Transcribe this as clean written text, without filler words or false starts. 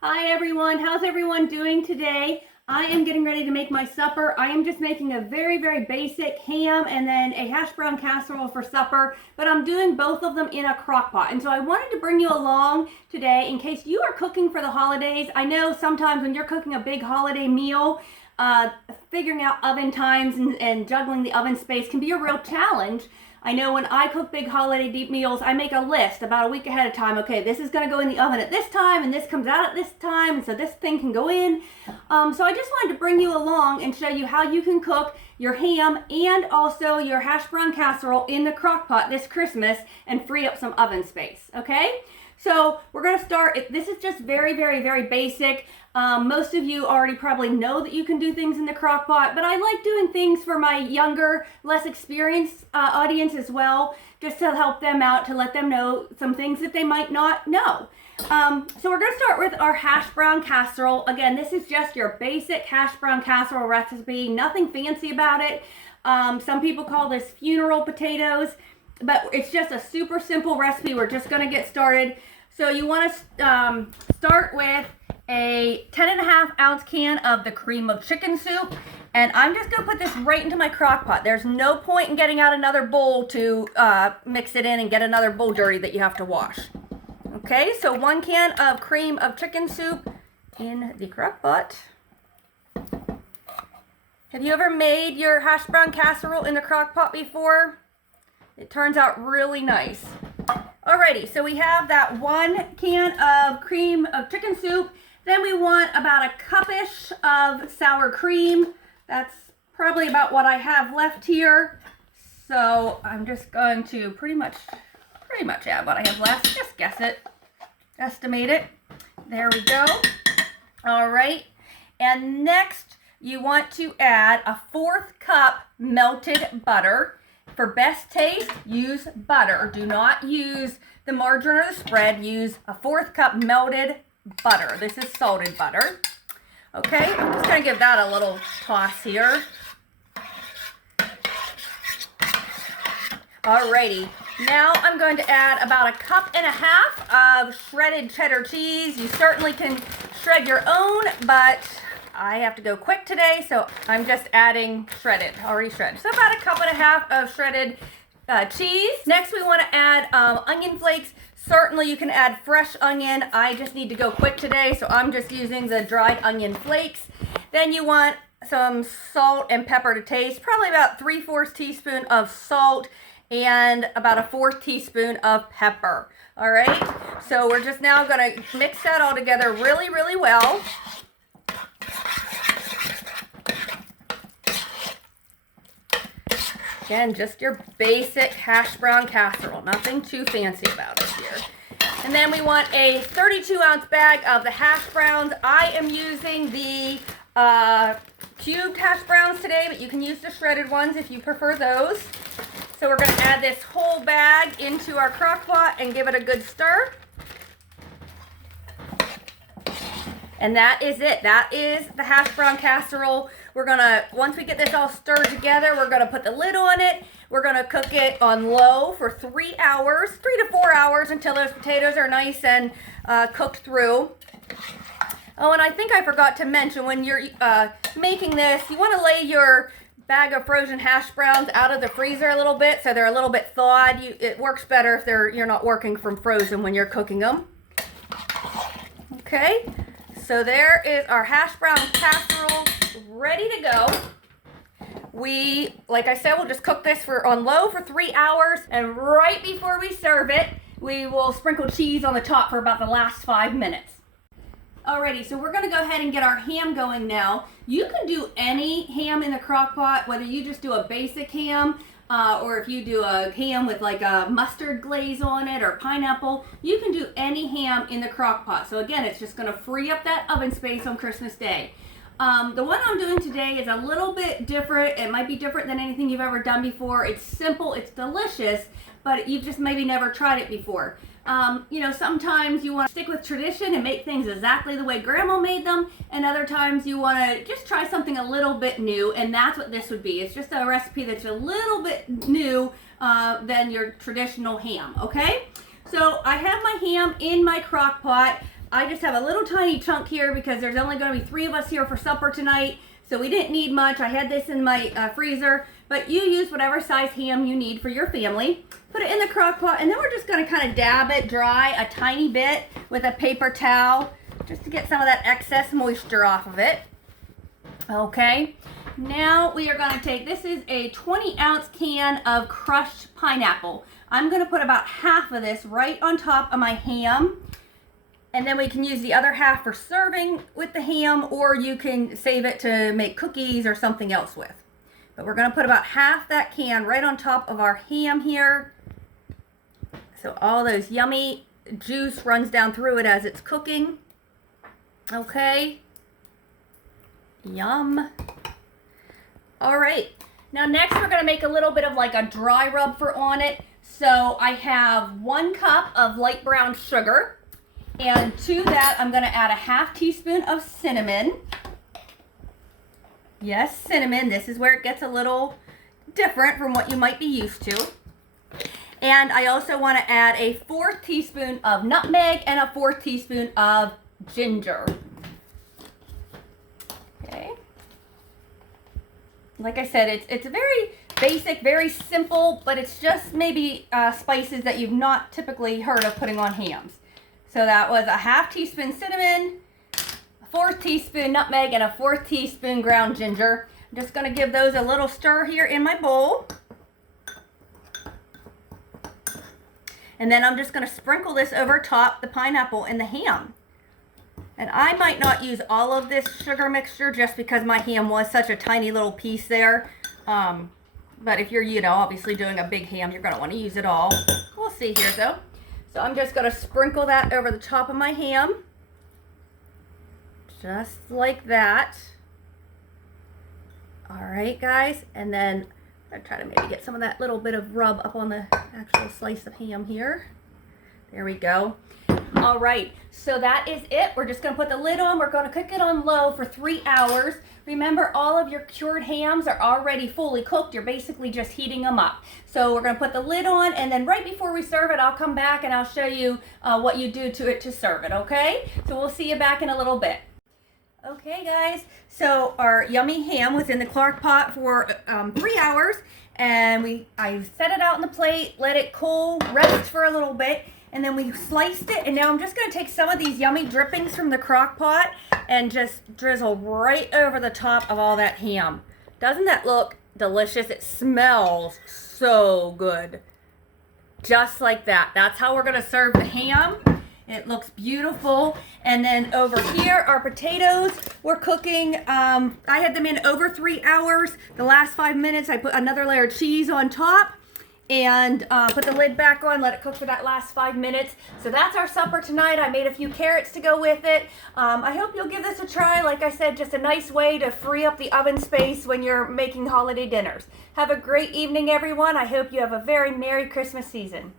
Hi everyone, how's everyone doing today? I am getting ready to make my supper. I am just making a very basic ham and then a hash brown casserole for supper, but I'm doing both of them in a crock pot. And so I wanted to bring you along today in case you are cooking for the holidays. I know sometimes when you're cooking a big holiday meal, figuring out oven times and juggling the oven space can be a real challenge. I know when I cook big holiday deep meals, I make a list about a week ahead of time. Okay, this is going to go in the oven at this time, and this comes out at this time, and so this thing can go in. So I just wanted to bring you along and show you how you can cook your ham and also your hash brown casserole in the crock pot this Christmas and free up some oven space, okay? So we're going to start, this is just very basic. Most of you already probably know that you can do things in the crock pot, but I like doing things for my younger, less experienced audience as well, just to help them out, to let them know some things that they might not know. So we're going to start with our hash brown casserole. Again, this is just your basic hash brown casserole recipe, nothing fancy about it. Some people call this funeral potatoes, but it's just a super simple recipe. We're just going to get started. So you want to start with a 10.5 ounce can of the cream of chicken soup, and I'm just going to put this right into my crock pot. There's no point in getting out another bowl to mix it in and get another bowl dirty that you have to wash. Okay, so 1 can of cream of chicken soup in the crock pot. Have you ever made your hash brown casserole in the crock pot before? It turns out really nice. Alrighty, so we have that 1 can of cream of chicken soup. Then we want about a cup-ish of sour cream. That's probably about what I have left here. So I'm just going to pretty much add what I have left. Just guess it, estimate it. There we go. All right, and next you want to add a 1/4 cup melted butter. For best taste, use butter. Do not use the margarine or the spread. Use a 1/4 cup melted butter. This is salted butter. Okay, I'm just going to give that a little toss here. Alrighty, now I'm going to add about 1.5 cups of shredded cheddar cheese. You certainly can shred your own, but I have to go quick today, so I'm just adding already shredded. So about 1.5 cups of shredded cheese. Next, we want to add onion flakes. Certainly you can add fresh onion. I just need to go quick today, so I'm just using the dried onion flakes. Then you want some salt and pepper to taste, probably about 3/4 teaspoon of salt and about a 1/4 teaspoon of pepper. All right, so we're just now going to mix that all together really well. Again, just your basic hash brown casserole, nothing too fancy about it here. And then we want a 32-ounce bag of the hash browns. I am using the cubed hash browns today, but you can use the shredded ones if you prefer those. So we're going to add this whole bag into our crock pot and give it a good stir. And that is it. That is the hash brown casserole. We're gonna, once we get this all stirred together, we're gonna put the lid on it. We're gonna cook it on low for 3 hours, 3 to 4 hours, until those potatoes are nice and cooked through. Oh, and I think I forgot to mention, when you're making this, you wanna lay your bag of frozen hash browns out of the freezer a little bit so they're a little bit thawed. It works better if you're not working from frozen when you're cooking them. Okay. So there is our hash brown casserole ready to go. Like I said, we'll just cook this on low for 3 hours, and right before we serve it, we will sprinkle cheese on the top for about the last 5 minutes. Alrighty, so we're gonna go ahead and get our ham going now. You can do any ham in the crock pot, whether you just do a basic ham, or if you do a ham with like a mustard glaze on it or pineapple. You can do any ham in the crock pot. So again, it's just going to free up that oven space on Christmas Day. The one I'm doing today is a little bit different. It might be different than anything you've ever done before. It's simple, it's delicious, but you've just maybe never tried it before. You know, sometimes you want to stick with tradition and make things exactly the way Grandma made them, and other times you want to just try something a little bit new, and that's what this would be. It's just a recipe that's a little bit new than your traditional ham, okay? So I have my ham in my crock pot. I just have a little tiny chunk here because there's only going to be 3 of us here for supper tonight. So we didn't need much. I had this in my freezer, but you use whatever size ham you need for your family. Put it in the crock pot, and then we're just going to kind of dab it dry a tiny bit with a paper towel just to get some of that excess moisture off of it. Okay, now we are going to take, this is a 20-ounce can of crushed pineapple. I'm going to put about half of this right on top of my ham. And then we can use the other half for serving with the ham, or you can save it to make cookies or something else with. But we're going to put about half that can right on top of our ham here. So all those yummy juice runs down through it as it's cooking. Okay. Yum. All right. Now next we're going to make a little bit of like a dry rub for on it. So I have 1 cup of light brown sugar. And to that, I'm going to add a ½ teaspoon of cinnamon. Yes, cinnamon. This is where it gets a little different from what you might be used to. And I also want to add a 1/4 teaspoon of nutmeg and a 1/4 teaspoon of ginger. Okay. Like I said, it's very basic, very simple, but it's just maybe spices that you've not typically heard of putting on hams. So that was a ½ teaspoon cinnamon, a 1/4 teaspoon nutmeg, and a 1/4 teaspoon ground ginger. I'm just going to give those a little stir here in my bowl. And then I'm just going to sprinkle this over top the pineapple and the ham. And I might not use all of this sugar mixture just because my ham was such a tiny little piece there. But if you're, obviously doing a big ham, you're going to want to use it all. We'll see here though. So I'm just going to sprinkle that over the top of my ham. Just like that. All right, guys. And then I'm going to try to maybe get some of that little bit of rub up on the actual slice of ham here. There we go. All right, so that is it. We're just going to put the lid on. We're going to cook it on low for 3 hours. Remember, all of your cured hams are already fully cooked. You're basically just heating them up. So we're going to put the lid on, and then right before we serve it, I'll come back and I'll show you what you do to it to serve it, okay? So we'll see you back in a little bit. Okay, guys, so our yummy ham was in the crock pot for 3 hours, and I set it out on the plate, let it cool, rest for a little bit, and then we sliced it. And now I'm just going to take some of these yummy drippings from the crock pot and just drizzle right over the top of all that ham. Doesn't that look delicious? It smells so good. Just like that. That's how we're going to serve the ham. It looks beautiful. And then over here, our potatoes were cooking. I had them in over 3 hours. The last 5 minutes, I put another layer of cheese on top and put the lid back on, let it cook for that last 5 minutes. So that's our supper tonight. I made a few carrots to go with it. I hope you'll give this a try. Like I said, just a nice way to free up the oven space when you're making holiday dinners. Have a great evening, everyone. I hope you have a very Merry Christmas season.